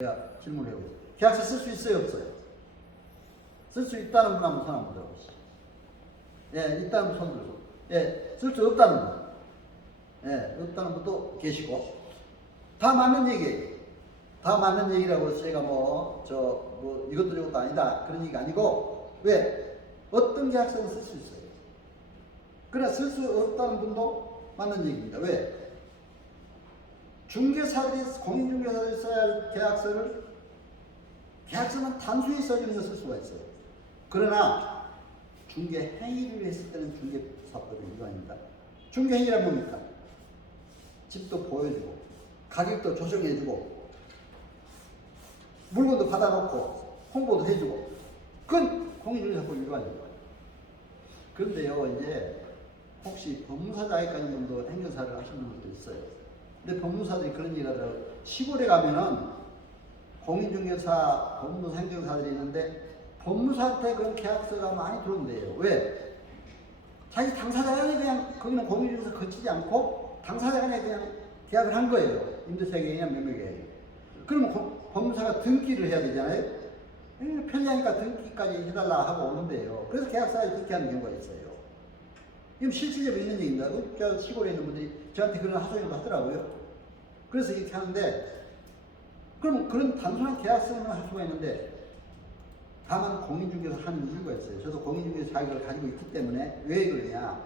제가 질문을 해보세요. 계약서 쓸 수 있어요, 없어요? 쓸 수 있다는 분 한번 손 한번 들어보시죠. 예, 있다는 분 손 들고. 예, 쓸 수 없다는 분. 예, 없다는 분도 계시고. 다 맞는 얘기예요. 다 맞는 얘기라고 해서 제가 이것도 저것도 아니다. 그런 얘기가 아니고, 왜? 어떤 계약서는 쓸 수 있어요. 그러나 쓸 수 없다는 분도 맞는 얘기입니다. 왜? 공인중개사들이 써야 할 계약서는 단순히 써주는 것을 쓸 수가 있어요. 그러나, 중개행위를 했을 때는 중개사법의 위반입니다. 중개행위란 뭡니까? 집도 보여주고, 가격도 조정해주고, 물건도 받아놓고, 홍보도 해주고, 그건 공인중개사법 위반입니다. 그런데요, 이제, 혹시 법무사 자격 가진 분도 행정사를 하시는 분도 있어요. 근데 법무사들이 그런 얘기를 하더라고요. 시골에 가면은 공인중개사, 법무사, 행정사들이 있는데 법무사한테 그런 계약서가 많이 들어온대요. 왜? 자기 당사자 간에 그냥 거기는 공인중개사 거치지 않고 당사자 간에 그냥 계약을 한 거예요. 임대차계약이나 매매계약. 그러면 법무사가 등기를 해야 되잖아요. 편리하니까 등기까지 해달라 하고 오는데요. 그래서 계약서에 그렇게 하는 경우가 있어요. 이건 실질적으로 있는 얘기입니다. 저 시골에 있는 분들이 저한테 그런 하소연을 하더라고요. 그래서 이렇게 하는데, 그럼 그런 단순한 계약서는 할 수가 있는데, 다만 공인중개사 하는 이유가 있어요. 저도 공인중개사 자격을 가지고 있기 때문에 왜 그러냐.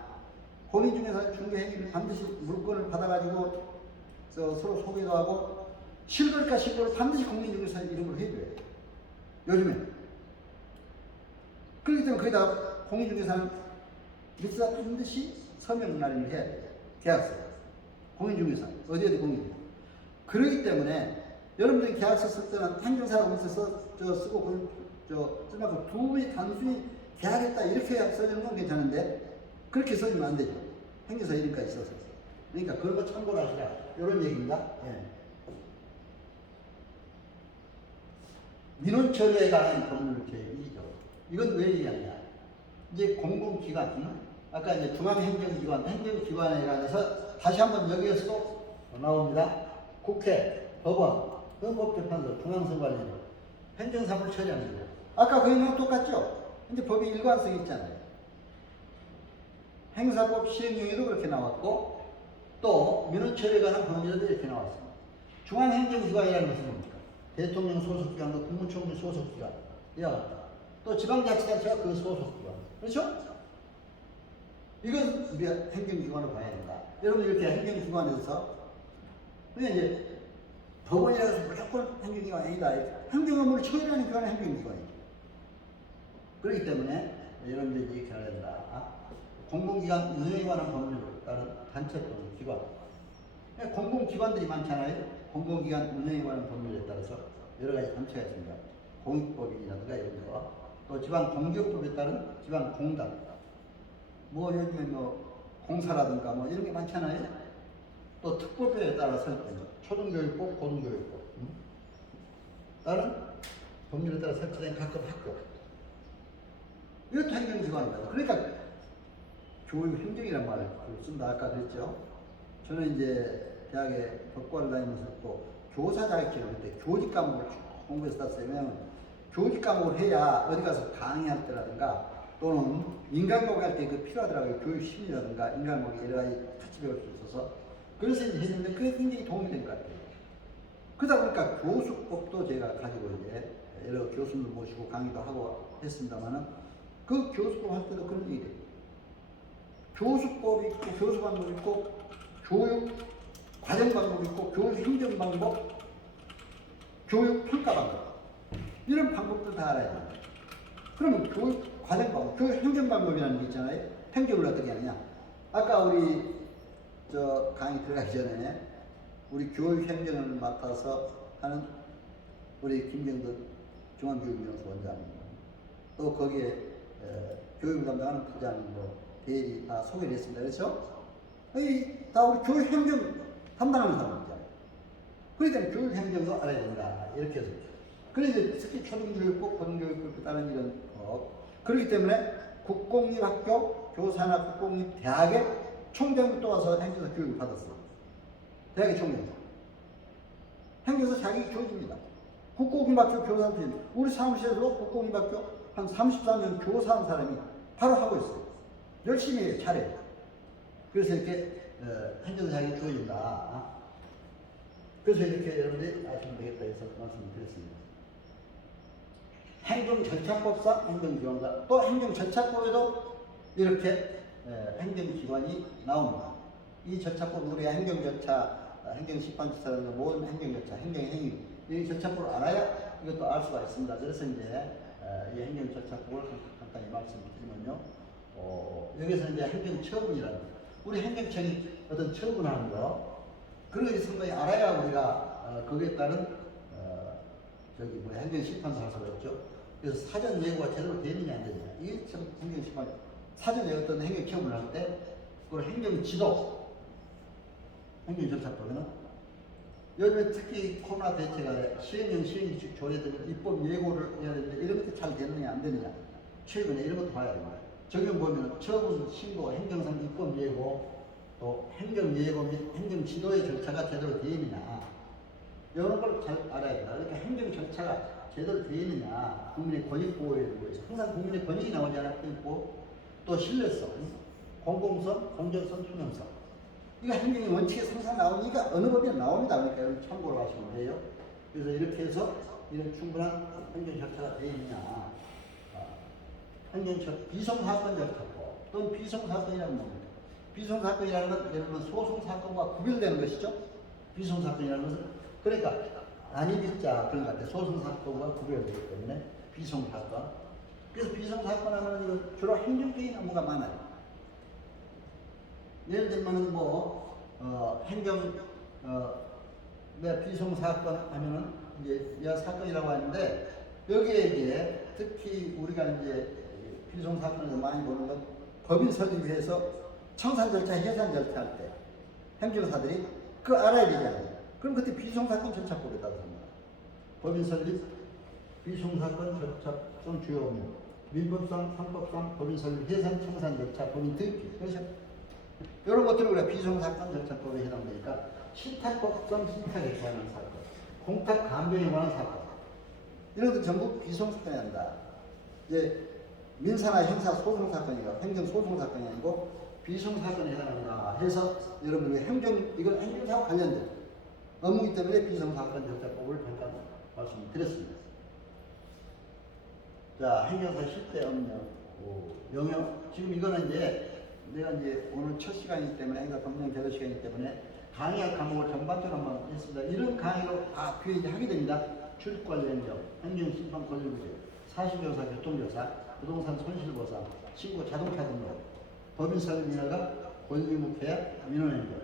공인중개사 중개행위를 반드시 물건을 받아가지고 서로 소개도 하고, 실거래가 실거를 반드시 공인중개사 이름으로 해줘요. 요즘에. 그렇기 때문에 거기다 공인중개사는 일사 반드시 서명 날인을 해야 돼요. 계약서. 공인중개사. 어디 공인중개사. 그렇기 때문에 여러분들이 계약서 쓸 때는 행정사라고 쓰고 쓸만큼 두 분이 단순히 계약했다 이렇게 써주는 건 괜찮은데 그렇게 써주면 안 되죠. 행정사 이름까지 써서. 그러니까 그런 거 참고를 하시라. 이런 얘기입니다. 예. 민원 처리에 관한 법률 제정이죠. 이건 왜 얘기하냐. 이제 공공기관, 아까 이제 중앙행정기관, 행정기관에 관해서 다시 한번 여기에서도 나옵니다. 국회, 법원, 헌법재판소, 중앙선관위, 행정사무를 처리하는 거예요. 아까 그 내용 똑같죠? 근데 법이 일관성이 있잖아요. 행사법 시행령에도 그렇게 나왔고, 또 민원 처리에 관한 법률에도 이렇게 나왔습니다. 중앙행정기관이라는 것은 뭡니까? 대통령 소속기관과 국무총리 소속기관, 이와 같다. 또 지방자치단체가 그 소속기관. 그렇죠? 이건 우리가 행정기관으로 봐야 된다. 여러분 이렇게 행정기관에서 그냥 이제 법원이라고 해서 무조건 행정기관이 아니다. 행정업무를 처리하는 기관은 행정기관이죠. 그렇기 때문에 여러분들이 이렇게 해야 된다. 공공기관 운영에 관한 법률에 따른 단체 또는 기관. 공공기관들이 많잖아요. 공공기관 운영에 관한 법률에 따라서 여러 가지 단체가 있습니다. 공익법이라든가 이런 거. 또 지방공기업법에 따른 지방공단. 요즘에 공사라든가 이런 게 많잖아요. 또 특법에 따라서 초등교육법, 고등교육법 다른 법률에 따라 설치된 각급 학교 이것도 행정기관입니다. 그러니까 교육행정이라는 말을 쓴다. 아까 그랬죠. 저는 이제 대학에 법과를 다니면서 또 교사 자격증을 그때 교직 과목을 공부해서 땄어요. 왜냐하면 교직 과목을 해야 어디 가서 강의할 때라든가 또는 인간고기 할 때 그 필요하더라고요. 교육심리라든가 인간고기 여러 가지 같이 배울 수 있어서. 그래서 이제 했는데 그게 굉장히 도움이 된 것 같아요. 그러다 보니까 교수법도 제가 가지고 이제 여러 교수님을 모시고 강의도 하고 했습니다만은 그 교수법 할 때도 그런 얘기 돼요. 교수법이 있고 교수방법이 있고 교육 과정 방법이 있고 교육 행정 방법, 교육 평가 방법 이런 방법도 다 알아야 됩니다. 그러면 교육 과정 방법, 교육 행정 방법이라는 게 있잖아요. 행정을 어떻게 하느냐. 아까 우리 강의 들어가기 전에 우리 교육행정을 맡아서 하는 우리 김경덕 중앙교육위원회 원장님, 또 거기에 교육을 담당하는 부장, 대리 다 소개를 했습니다. 그렇죠? 다 우리 교육행정 담당하는 사람이잖아요. 그렇기 때문에 교육행정도 알아야 된다. 이렇게 해서. 그래서 특히 초등교육법, 고등교육법에 따른 이런 법. 그렇기 때문에 국공립학교, 교사나 국공립대학에 총장도 또 와서 행정사 교육을 받았어요. 대학의 총장. 행정사 자격이 주어집니다. 국공립학교 교사들, 우리 사무실에도 국공립학교 한 33년 교사한 사람이 바로 하고 있어요. 열심히 해요, 잘해요. 그래서 이렇게 행정사역이 주어진다. 그래서 이렇게 여러분들이 아시면 되겠다 해서 말씀을 드렸습니다. 행정절차법상 행정기관과 또 행정절차법에도 이렇게 행정기관이 나옵니다. 이 절차법, 우리가 행정절차, 행정심판절차라든가 모든 행정절차, 행정행위, 이 절차법을 알아야 이것도 알 수가 있습니다. 그래서 이제 이 행정절차법을 간단히 말씀을 드리면요. 여기서 이제 행정처분이라는 거, 우리 행정청이 어떤 처분하는 거, 그런 것이 상당히 알아야 우리가 거기에 따른 행정심판도 할 수가 있죠. 그래서 사전 예고가 제대로 되느냐 안 되느냐, 이게 참 행정심판, 사전에 어떤 행정처분을 할 때 그걸 행정지도, 행정절차법에는 요즘에 특히 코로나 대책에 시행령 시행규칙 조례들은 입법 예고를 해야 되는데 이런 것도 잘 되느냐 안 되느냐, 최근에 이런 것도 봐야 됩니다. 적용 보면 처분, 신고, 행정상 입법 예고, 또 행정 예고 및 행정 지도의 절차가 제대로 되어 있느냐, 이런 걸 잘 알아야 된다. 그러니까 행정 절차가 제대로 되어 있느냐, 국민의 권익 보호에 대해서 항상 국민의 권익이 나오지 않고, 또 신뢰성, 공공성, 공정성, 투명성, 이거 행정의 원칙에 항상 나오니까 어느 법이나 나옵니다. 그러니까 여러분 참고로 하시면 돼요. 그래서 이렇게 해서 이런 충분한 행정 절차가 되어 있느냐, 비송사건 절차법 또는 비송사건이라는 겁니다. 비송사건이라는 건 예를 들면 소송사건과 구별되는 것이죠. 비송사건이라는 것은, 그러니까 안입입자 그런 것 같아요. 소송사건과 구별되기 때문에 비송사건. 그래서 비송사건 하면 이거 주로 행정적인 업무가 많아요. 예를 들면은 비송사건 하면은 이제 사건이라고 하는데, 여기에 이제 특히 우리가 이제 비송사건에서 많이 보는 건 법인 설립해서 청산 절차, 해산 절차 할 때 행정사들이 그거 알아야 되잖아요. 그럼 그때 비송사건 절차법에 따라서입니다. 법인 설립, 비송사건 절차법 주요 업무, 민법상, 상법상, 법인 설립, 해산, 청산 절차, 법인 등기, 그렇죠? 이런 것들을 우리가 비송사건 절차법에 해당되니까, 신탁법상 신탁에 관한 사건, 공탁 감정에 관한 사건, 이런 것들 전부 비송사건이 한다. 이제 민사나 형사 소송 사건이고 행정 소송 사건이 아니고 비송사건에 해당한다 해서 여러분이 이건 행정사와 관련된 업무이기 때문에 비송사건 절차법을 잠깐 말씀드렸습니다. 자, 행정사 실대 업무 영역, 지금 이거는 이제 내가 이제 오늘 첫 시간이기 때문에 행사 검증 제도 시간이기 때문에 강의할 과목을 전반적으로 한번 했습니다. 이런 강의로 뒤에 이제 하게 됩니다. 출입관리행정, 행정심판 권리구제, 사실조사, 교통조사, 부동산 손실보상, 신고 자동차 등록, 법인 설립인허가, 권리무계약, 민원행정,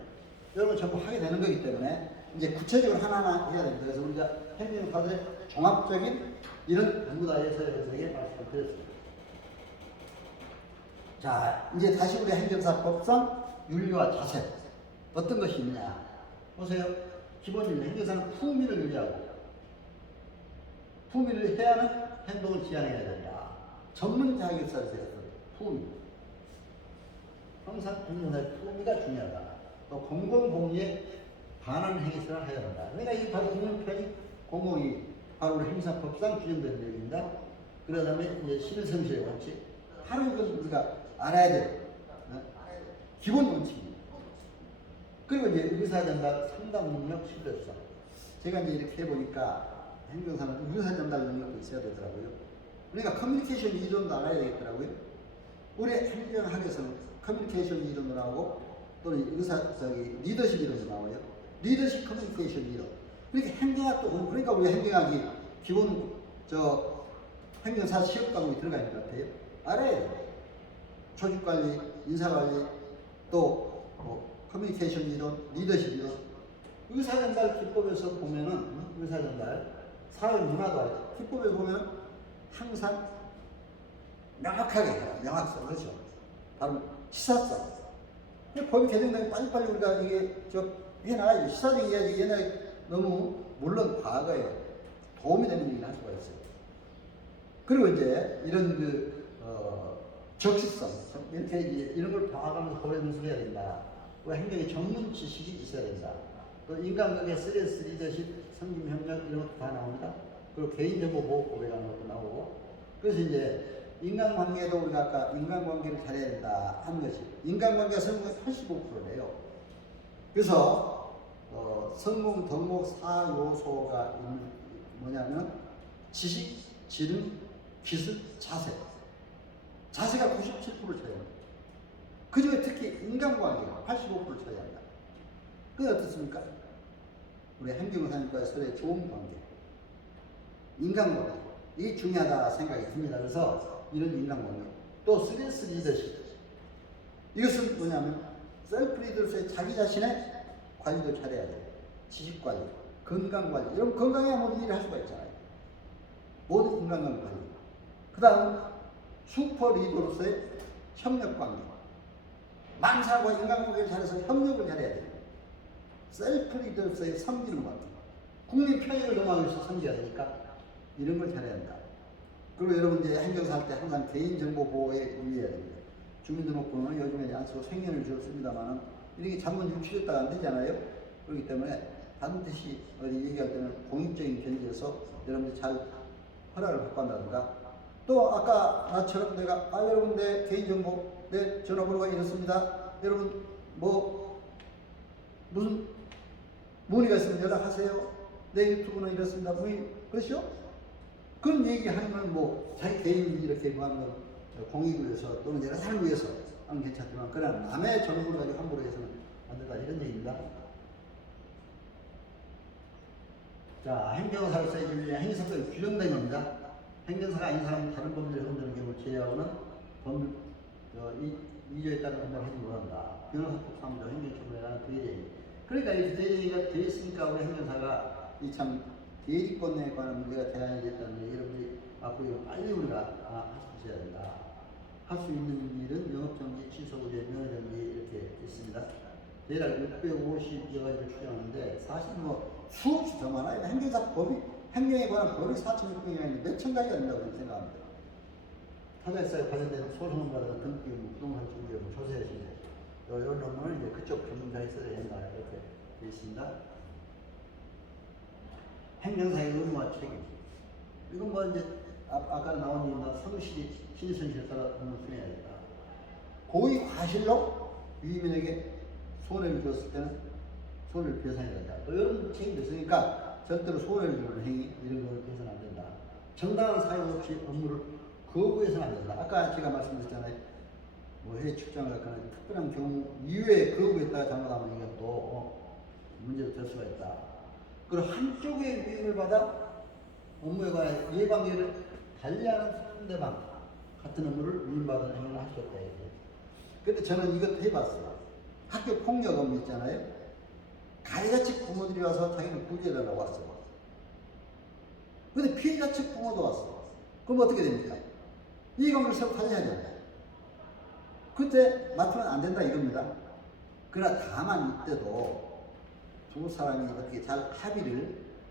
이런 걸 전부 하게 되는 거기 때문에 이제 구체적으로 하나하나 해야 됩니다. 그래서 우리가 행정사들의 종합적인 이런 업무다 해서 여러분에게 말씀을 드렸습니다. 자, 이제 다시 우리 행정사법상 윤리와 자세, 어떤 것이 있느냐 보세요. 기본 윤리, 행정사는 품위를 유지하고 품위를 해야 하는 행동을 지향해야 된다. 전문 자격사에서 품위, 항상 행정사의 품위가 중요하다. 또 공공복리에 반하는 행위를 해야 한다. 그러니까 이 바로 공공편이 공공이 바로 우리 행사법상 규정된 내용입니다. 그 다음에 이제 실성실의 원칙, 바로 이걸 우리가 알아야 돼요. 기본 원칙입니다. 그리고 이제 의사전달, 상담 능력, 신뢰성. 제가 이제 이렇게 해보니까 행정사는 의사전달 능력도 있어야 되더라고요. 그러니까 커뮤니케이션 이론도 알아야 되겠더라고요. 우리 행정학에서는 커뮤니케이션 이론도 나오고 또는 리더십 이론도 나와요. 리더십 커뮤니케이션 이론. 그러니까 행정학도 공부, 그러니까 우리 행정학이 기본 행정사 시험 과목이 들어가 있는 것 같아요. 알아야 돼요. 조직관리, 인사관리, 또 커뮤니케이션 이론, 리더십 이론. 의사전달 기법에서 보면은 의사전달, 사회문화도 알아요. 기법에 보면 항상 명확하게 해요. 명확성, 그렇죠. 바로 시사성. 법이 개정되면 빨리빨리 우리가 이게 해나가야지. 시사적인 이야기 옛날에 너무, 물론 과거에 도움이 되는 얘기를 할 수가 있어요. 그리고 이제 이런 적시성, 이렇게 이런 걸 봐가면서 고려하면서 해야 된다. 행정의 전문 지식이 있어야 된다. 또 인간관계, 스트레스, 리더십, 성김협력 이런 것도 다 나옵니다. 그리고 개인정보보호법이라는 것도 나오고. 그래서 이제 인간관계도 우리가 아까 인간관계를 잘해야 된다 하는 것이, 인간관계가 성공의 85%래요. 그래서 성공 덕목 4요소가 있는 뭐냐면 지식, 지능, 기술, 자세. 자세가 97%를 차지합니다. 그 중에 특히 인간관계가 85%를 차지한다. 그게 어떻습니까? 우리 행정사님과의 서로의 좋은 관계, 인간관계, 이게 중요하다 생각이 듭니다. 그래서 이런 인간관계, 또 스트레스 리더십, 이것은 뭐냐면 셀프 리더로서의 자기 자신의 관리도 잘해야 돼요. 지식관리, 건강관리, 이런 건강해야 모든 일을 할 수가 있잖아요. 모든 인간관리. 그 다음 슈퍼 리더로서의 협력관계, 많은 사람과 인간관계를 잘해서 협력을 잘해야 돼요. 셀프 리더로서의 섬기는 것, 국민 편익을 넘어가기 위해서 섬겨야 되니까 이런 걸 잘해야 한다. 그리고 여러분 이제 행정사 할 때 항상 개인정보 보호에 유의해야 됩니다. 주민등록번호는 요즘에 안 쓰고 생년을 주어 씁니다만 이렇게 잘못 유출했다가 안 되잖아요. 그렇기 때문에 반드시 어디 얘기할 때는 공익적인 견지에서 여러분들 잘 허락을 받고 한다든가, 또 아까 나처럼 내가 여러분 내 개인정보 내 전화번호가 이렇습니다. 여러분 뭐 무슨 문의가 있으면 연락하세요. 내 유튜브는 이렇습니다. 그렇죠? 그런 얘기하는 건 뭐 자기 개인이 이렇게 뭐 하는 건 공익을 위해서 또는 여러 사람을 위해서 하는 괜찮지만, 그러나 남의 정보를 가지고 함부로 해서는 안 된다, 이런 얘기입니다. 자, 행정사로서의 윤리, 행정사도 규정된 겁니다. 행정사가 아닌 사람은 다른 법률에 흔드는 경우를 제외하고는 법률 2조에 따른 업무를 하지 못한다. 변호사법 3조 행정처분에 관한 대리행위. 그러니까 이렇게 대리행위가 되어 있으니까 우리 행정사가 이 참 대리권에 관한 문제가 제한이 됐다는 게, 여러분들이 앞으로 이거 빨리 우리가 할 수 있어야 된다. 할 수 있는 일은 영업정지, 취소구제, 면허정지 이렇게 있습니다. 대략 650여 가지를 추정하는데 사실 뭐 수없이 더 많아요. 행정사 법이, 행정에 관한 법이 4,600여가 있는데 몇천 가지가 된다고 생각합니다. 타자사에 관련된 소송을 받은 등기, 부동산 중개, 조세 신세, 이런 논문은 이제 그쪽 전문가에 써야 된다, 이렇게 되어 있습니다. 행정사의 의무와 책임. 이건 뭐 이제 아까 나온 얘기나 성실히 신성실에 따라 업무를 수행해야 된다. 고의 과실로 유의민에게 손해를 줬을 때는 손해를 배상해야 된다. 또 이런 책임도 있으니까 절대로 손해를 주는 행위, 이런 걸 해서는 안 된다. 정당한 사유 없이 업무를 거부해서는 안 된다. 아까 제가 말씀드렸잖아요. 뭐 해외 출장을 갔거나 특별한 경우 이외에 거부했다가 잘못하면 이게 또 문제가 될 수가 있다. 그리고 한쪽의 위임을 받아 업무에 관한 이해관계를 달리하는 상대방 같은 업무를 위임받은 행위를 할 수 없다. 근데 저는 이것도 해봤어요. 학교 폭력 업무 있잖아요. 가해자 측 부모들이 와서 자기를 구제해달라고 왔어요. 근데 피해자 측 부모도 왔어. 그럼 어떻게 됩니까? 이해관계를 서로 달리하잖아요. 그때 맡으면 안 된다 이겁니다. 그러나 다만 이때도 두 사람이 어떻게 잘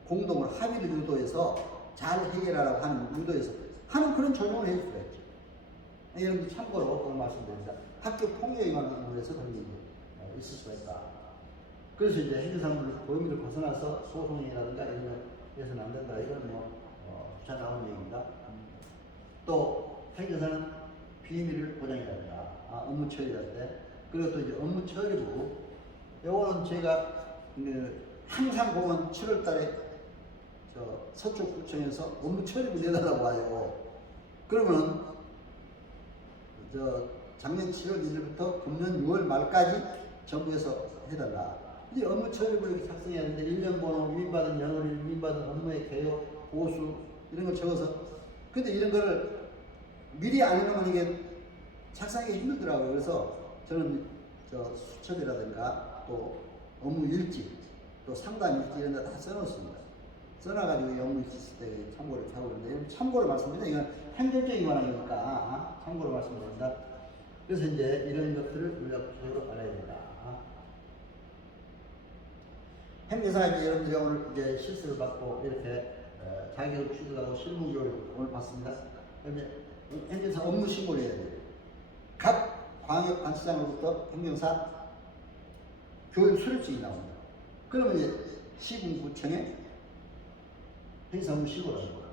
공동으로 합의를 유도해서 잘 해결하라고 하는 유도해서 하는 그런 조정을 해줄 수가 있죠. 여러분들 참고로 그걸 말씀드립니다. 학교 폭력에 관한 업무에서 그런 일이 있을 수가 있다. 그래서 이제 행정사무를 범위를 벗어나서 소송이라든가 이런 거 해서는 안 된다. 이건 잘 나오는 얘기입니다. 또 행정사는 비밀을 보장해야 된다. 업무 처리할 때. 그리고 또 이제 업무 처리부. 요거는 제가 항상 보면 7월 달에 서초구청에서 업무 처리부 내달라고 와요. 그러면 작년 7월 1일부터 금년 6월 말까지 정부에서 해달라. 이 업무 처리부 이렇게 작성해야 되는데, 일련번호, 위임받은 영어일, 위임받은 업무의 개요, 보수, 이런 걸 적어서. 근데 이런 거를 미리 안 해놓으면 이게 작성하기 힘들더라고요. 그래서 저는 수첩이라든가 또 업무 일지, 또 상담 일지 이런 데 다 써놓습니다. 써놔가지고 업무 일지 있을 때 참고를 하고 있는데, 참고로 말씀드리면 이건 행정적인 거니까 참고로 말씀드립니다. 그래서 이제 이런 것들을 우리가 구체적으로 알아야 된다. 행정사가 여러분들이 오늘 이제 실습을 받고 이렇게 자격을 취득하고 실무교육을 오늘 받습니다. 그러면 행정사 업무 신고를 해야 돼요. 각 광역단체장으로부터 행정사 교육 수료증이 나옵니다. 그러면 이제 시군구청에 행사 업무 신고라는 거야.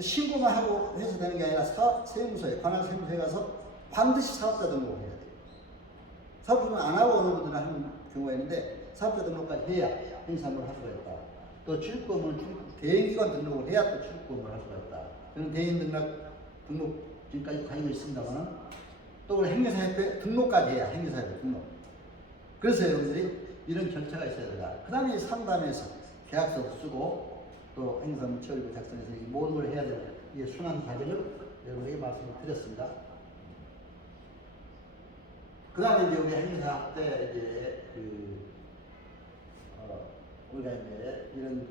신고만 하고 해서 되는 게 아니라 세무서에, 관할 세무서에 가서 반드시 사업자 등록을 해야 돼요. 사업자 등록 안 하고 어느 분들은 하는 경우가 있는데 사업자 등록까지 해야 행사 업무를 할 수가 있다. 또 출입구 업무는 대행기관 등록을 해야 또 출입구 업무를 할 수가 있다. 저는 대행 등록 지금까지 가지고 있습니다만 또 우리 행사협회 등록까지 해야 행사협회 등록. 그래서 여러분들이 이런 절차가 있어야 된다. 그 다음에 상담에서 계약서도 쓰고 또 행사업무 처리부 작성해서 모든 걸 해야 되는 이 순환 과정을 여러분에게 말씀을 드렸습니다. 그 다음에 이제 우리 행사 때 이제 우리가 이제 이런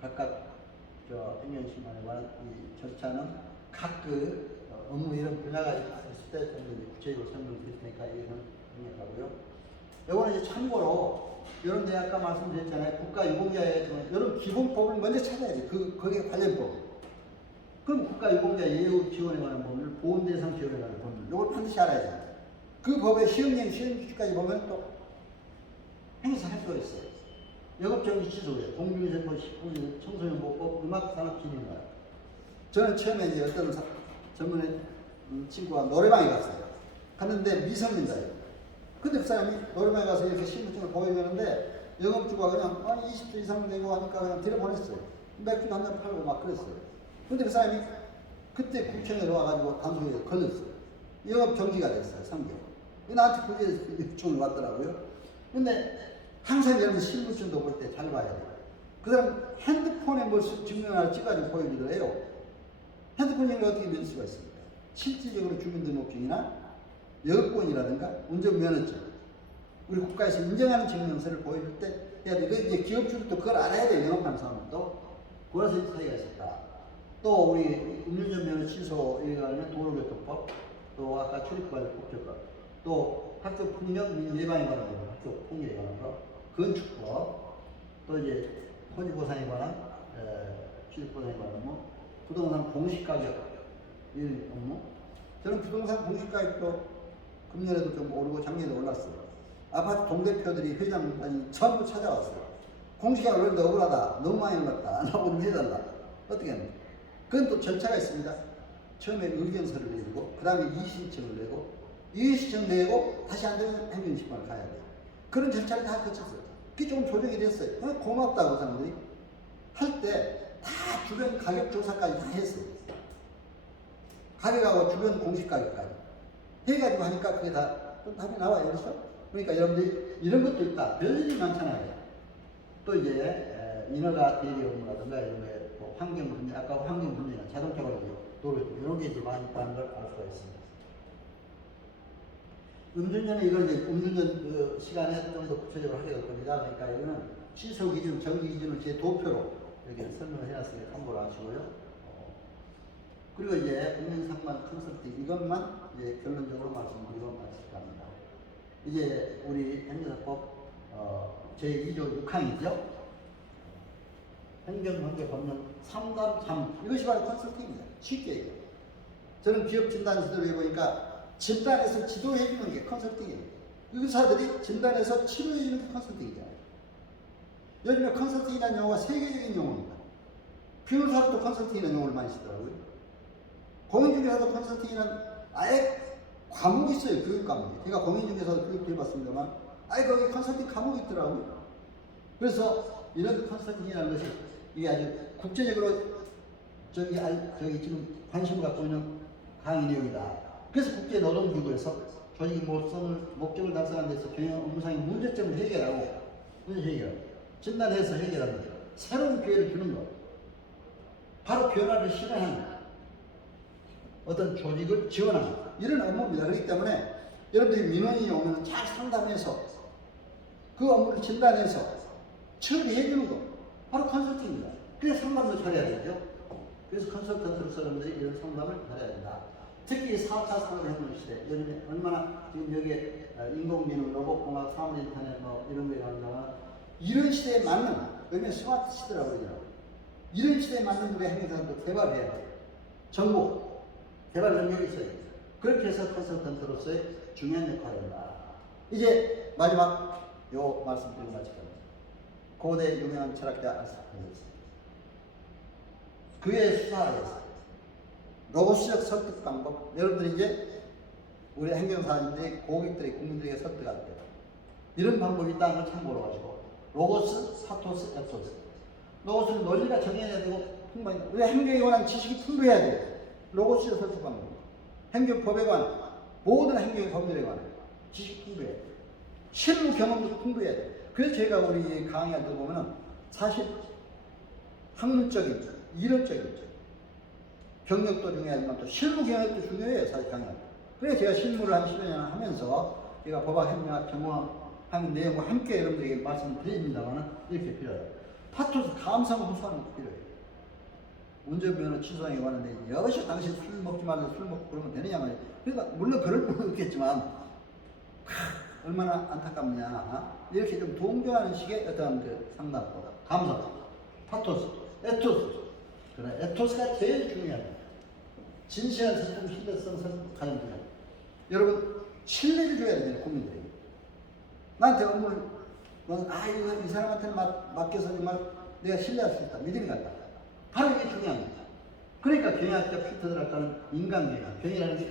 각각 행정심판에 관한 이 절차는 각 업무 이런 분야가 있을 때 좀 구체적으로 설명을 드릴 테니까 이거는 생략하고요. 이거는 이제 참고로 여러분들 아까 말씀드렸잖아요. 국가유공자에 여러분 기본법을 먼저 찾아야 돼. 거기에 관련 법. 그럼 국가유공자 예우 지원에 관한 법률, 보훈대상 지원에 관한 법률, 이걸 반드시 알아야 돼요. 그 법의 시행령, 시행규칙까지 보면 또 행사할 수가 있어요. 영업정지 취소에, 공중위생법, 청소년보호법, 음악산업진흥법. 저는 처음에 이제 어떤 전문의 친구가 노래방에 갔어요. 갔는데 미성년자예요. 근데 그 사람이 노래방에 가서 이렇게 신분증을 보여주는데 영업주가 그냥 20주 이상 되고 하니까 그냥 들여보냈어요. 맥주 한 잔 팔고 막 그랬어요. 근데 그 사람이 그때 구청에 와가지고 단속에 걸렸어요. 영업정지가 됐어요. 3개월. 나한테 그게 요청을 왔더라고요. 근데 항상 여러분 신분증도 볼 때 잘 봐야 돼요. 그 사람 핸드폰에 뭘 증명 하나 찍어가지고 보여주더래요. 핸드폰 영을 어떻게 믿을 수가 있습니까? 실질적으로 주민등록증이나 여권이라든가 운전면허증, 우리 국가에서 인정하는 증명서를 보여줄 때 해야 돼. 이제 기업주도 그걸 알아야 돼요. 영업하는 사람도. 그래서 사이가 있었다. 또 우리 음주운전면허 취소에 관한 도로교통법, 또 아까 출입관리법제법, 또 학교폭력 및 예방에 관한 거, 학교폭력에 관한 거, 건축법, 또 이제 토지보상에 관한 취득보상에 관한 업무, 부동산 공시가격 이런 업무. 저는 부동산 공시가격도 금년에도 좀 오르고 작년에도 올랐어요. 아파트 동대표들이 회장까지 전부 찾아왔어요. 공시가격 오르는데 억울하다. 너무 많이 올랐다. 나보고 좀 해달라. 어떻게 합니까? 그건 또 절차가 있습니다. 처음에 의견서를 내고 그 다음에 이의신청을 내고 이의신청 내고 다시 안 되면 행정심판을 가야 돼요. 그런 절차를 다 거쳤어요. 그게 조금 조정이 됐어요. 고맙다고 사람들이 할 때 다 주변 가격 조사까지 다 했어요. 가격하고 주변 공시 가격까지 해가지고 하니까 그게 다 답이 나와요. 그래서 그러니까 여러분들이 이런 것도 있다. 별일이 많잖아요. 또 이제 인허가 대리 업무라든가 이런 게 뭐 환경 분야, 아까 환경 분야나 자동차 관리, 도로 이런 게 이제 많이 있다는 걸 알 수가 있습니다. 음주운전은 이걸 이제 음주운전 시간에 좀 더 구체적으로 하게 될 겁니다. 그러니까 이거는 취소 기준, 정지 기준을 제 도표로 이렇게 설명을 해놨으니까 참고를 하시고요. 그리고 이제 운영상관 컨설팅 이것만 이제 결론적으로 말씀드리고 마칠까 합니다. 이제 우리 행정사법 제2조 6항이죠. 행정관계법령 3답 3 이것이 바로 컨설팅입니다. 쉽게 얘기해요. 저는 기업 진단 지도를 해보니까 진단에서 지도해주는 게 컨설팅이에요. 의사들이 진단에서 치료해주는 게 컨설팅이잖아요. 요즘에 컨설팅이라는 용어가 세계적인 용어입니다. 변호사도 컨설팅이라는 용어를 많이 쓰더라고요. 공인중개사도 컨설팅이라는 아예 과목이 있어요. 교육 과목이. 제가 공인중개사도 교육도 해봤습니다만 아예 거기 컨설팅 과목이 있더라고요. 그래서 이런 컨설팅이라는 것이 이게 아주 국제적으로 저기 지금 관심 갖고 있는 강의 내용이다. 그래서 국제노동기구에서 조직 목적을 달성하는 데서 경영 업무상의 문제점을 해결하고 진단해서 해결하는 거. 새로운 기회를 주는 것. 바로 변화를 실현하는 어떤 조직을 지원하는 이런 업무입니다. 그렇기 때문에 여러분들이 민원이 오면 잘 상담해서 그 업무를 진단해서 처리해 주는 거 바로 컨설팅입니다. 그래서 상담도 잘해야 되죠. 그래서 컨설턴트로서 여러분들이 이런 상담을 잘해야 된다. 특히 4차 산업혁명 시대 요즘에 얼마나 지금 여기에 인공지능, 로봇공학, 사물인터넷 뭐 이런 거에 관한 이런 시대에 맞는 요즘에 스마트 시대라고 그러잖아요. 이런 시대에 맞는 분의 행사도 개발해야 돼요. 정보 개발 능력이 있어야 돼요. 그렇게 해서 컨설턴트로서의 중요한 역할을 한다. 이제 마지막 요 말씀 드리고 마칠 겁니다. 고대 유명한 철학자 아리스토텔레스. 그의 수사를 했어요. 로고스적 설득 방법. 여러분들이 이제 우리 행정사진들이 고객들이 국민들에게 설득할 때 이런 방법이 있다는 걸 참고로 가지고 로고스, 파토스, 에토스. 로고스는 논리가 정해져야 되고 풍부해야 돼. 왜 행정에 관한 지식이 풍부해야 돼. 로고스적 설득 방법. 행정법에 관한 모든 행정의 법률에 관한 지식이 풍부해야 돼. 실무 경험도 풍부해야 돼. 그래서 제가 우리 강의할 때 보면은 사실 학문적인, 이론적인 경력도 중요하지만 또 실무 경력도 중요해요. 사실 강의할 때. 그래서 제가 실무를 한 10여 년 하면서 제가 법학 협력 전공하는 내용과 함께 여러분들에게 말씀을 드립니다만은 이렇게 필요해요. 파토스 감상을 호소하는 것도 필요해요. 운전면허 취소에 관한데 여기서 당신 술 먹지 말아서 술 먹고 그러면 되느냐 말이에요. 그러니까 물론 그럴 분은 없겠지만 얼마나 안타깝냐. 이렇게 좀 동조하는 식의 어떤 그 상담법, 감성, 파토스, 에토스. 그래, 에토스가 제일 중요합니다. 진실한 설득, 신뢰성 설득 가장 중요합니다. 여러분, 신뢰를 줘야 돼요, 국민들에게. 나한테 업무를, 이거 이 사람한테는 맡겨서 정말 내가 신뢰할 수 있다. 믿음이 간다. 바로 이게 중요합니다. 그러니까 경영학적 필터들할까는 인간 경영. 경영이라는 게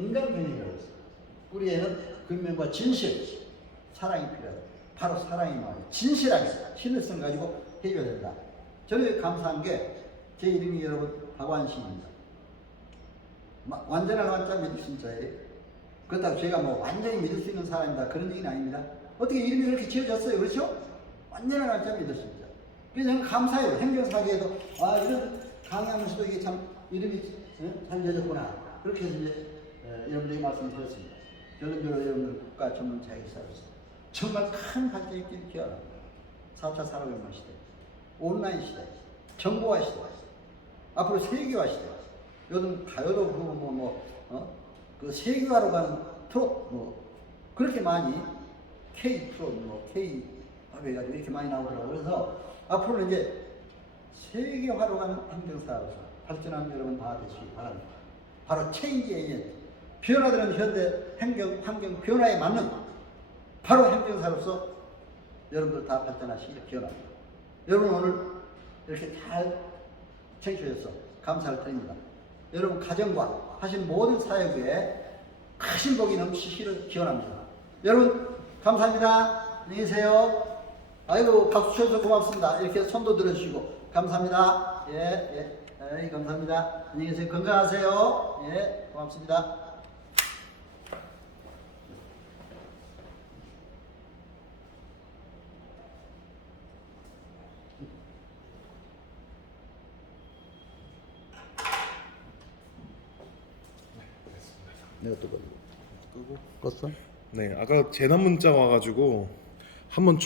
인간 경영이라고 했어요. 우리에는 근면과 진실, 사랑이 필요하다. 바로 사랑이 나와요. 진실하게, 신뢰성 가지고 해줘야 된다. 저는 감사한 게, 제 이름이 여러분, 박완신입니다. 완전한 완자 믿을 수 있어요. 그렇다고 제가 뭐 완전히 믿을 수 있는 사람이다. 그런 얘기는 아닙니다. 어떻게 이름이 그렇게 지어졌어요. 그렇죠? 완전한 완자 믿을 수 있죠. 그래서 저는 감사해요. 행정사기에도, 이런 강의하면서도 이게 참 이름이 잘 지어졌구나. 그렇게 해서 이제 여러분들에게 말씀을 드렸습니다. 결론적으로 여러분들 국가 전문 자격사로서 정말 큰 발전이 있길 기원합니다. 4차 산업혁명 시대, 온라인 시대, 정보화 시대, 앞으로 세계화 시대. 요즘 가요도 그 세계화로 가는 트롯 그렇게 많이 K 트롯 K 해가지고 이렇게 많이 나오더라고요. 그래서 앞으로는 이제 세계화로 가는 행정사로서 발전하는 여러분 다 되시기 바랍니다. 바로 체인지 에이전트, 변화되는 현대 환경 변화에 맞는 바로 행정사로서 여러분들 다 발전하시기 기원합니다. 여러분 오늘 이렇게 잘 청취해주셔서 감사를 드립니다. 여러분 가정과 하신 모든 사역에 크신 복이 넘치시기를 기원합니다. 여러분 감사합니다. 안녕히 계세요. 아이고 박수 쳐줘서 고맙습니다. 이렇게 손도 들어주시고 감사합니다. 감사합니다. 안녕히 계세요. 건강하세요. 고맙습니다. 내가 또 끄고 껐어? 네, 아까 재난 문자 와가지고 한번